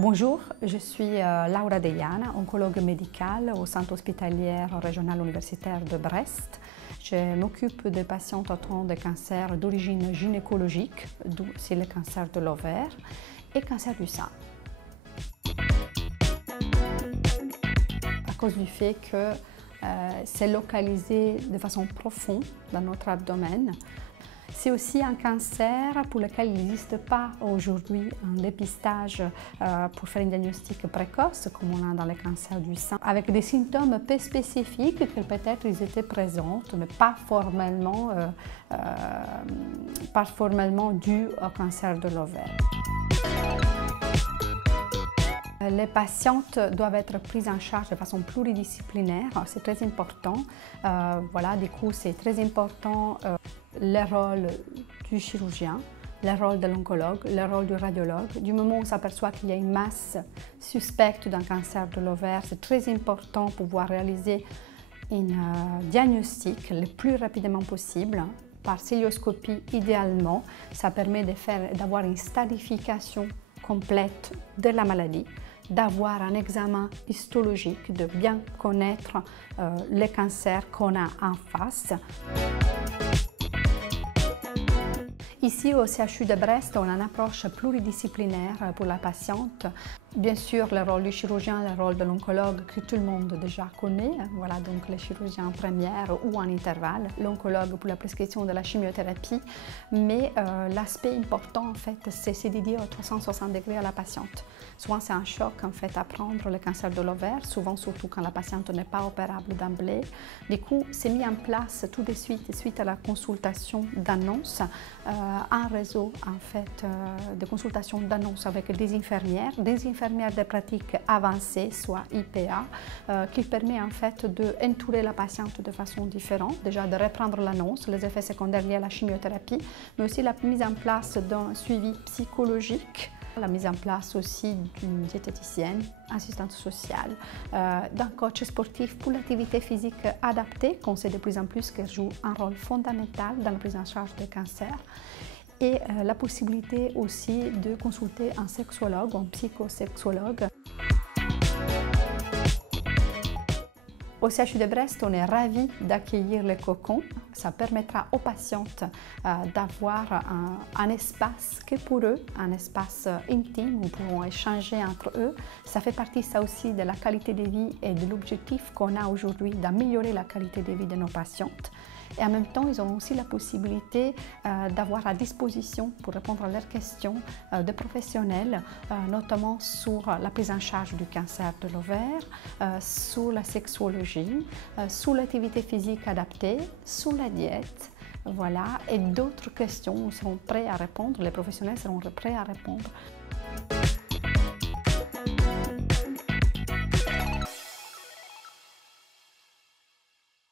Bonjour, je suis Laura Deiana, oncologue médicale au centre hospitalier régional universitaire de Brest. Je m'occupe des patients atteints de cancers d'origine gynécologique, d'où c'est le cancer de l'ovaire et cancer du sein. À cause du fait que c'est localisé de façon profonde dans notre abdomen. C'est aussi un cancer pour lequel il n'existe pas aujourd'hui un dépistage pour faire un diagnostic précoce, comme on a dans les cancers du sein, avec des symptômes peu spécifiques que peut-être ils étaient présents, mais pas formellement dus au cancer de l'ovaire. Les patientes doivent être prises en charge de façon pluridisciplinaire, c'est très important. Du coup, c'est très important le rôle du chirurgien, le rôle de l'oncologue, le rôle du radiologue. Du moment où on s'aperçoit qu'il y a une masse suspecte d'un cancer de l'ovaire, c'est très important pour pouvoir réaliser un diagnostic le plus rapidement possible. Par cilioscopie idéalement, ça permet d'avoir une stadification complète de la maladie, d'avoir un examen histologique, de bien connaître les cancers qu'on a en face. Ici, au CHU de Brest, on a une approche pluridisciplinaire pour la patiente. Bien sûr, le rôle du chirurgien, le rôle de l'oncologue que tout le monde déjà connaît. Voilà, donc le chirurgien en première ou en intervalle, l'oncologue pour la prescription de la chimiothérapie. Mais l'aspect important, en fait, c'est dédié aux 360 degrés à la patiente. Souvent, c'est un choc, en fait, apprendre le cancer de l'ovaire, souvent surtout quand la patiente n'est pas opérable d'emblée. Du coup, c'est mis en place tout de suite à la consultation d'annonce, un réseau, en fait, de consultation d'annonce avec des infirmières de pratique avancée, soit IPA, qui permet en fait d'entourer la patiente de façon différente, déjà de reprendre l'annonce, les effets secondaires liés à la chimiothérapie, mais aussi la mise en place d'un suivi psychologique, la mise en place aussi d'une diététicienne, assistante sociale, d'un coach sportif pour l'activité physique adaptée, qu'on sait de plus en plus qu'elle joue un rôle fondamental dans la prise en charge des cancers. Et la possibilité aussi de consulter un sexologue, un psychosexologue. Au CHU de Brest, on est ravis d'accueillir les cocons. Ça permettra aux patientes d'avoir un espace que pour eux, un espace intime où ils pourront échanger entre eux. Ça fait partie ça aussi de la qualité de vie et de l'objectif qu'on a aujourd'hui d'améliorer la qualité de vie de nos patientes. Et en même temps, ils ont aussi la possibilité d'avoir à disposition, pour répondre à leurs questions, de professionnels, notamment sur la prise en charge du cancer de l'ovaire, sur la sexologie, sur l'activité physique adaptée, sur la diète, voilà, et d'autres questions seront prêts à répondre, les professionnels seront prêts à répondre.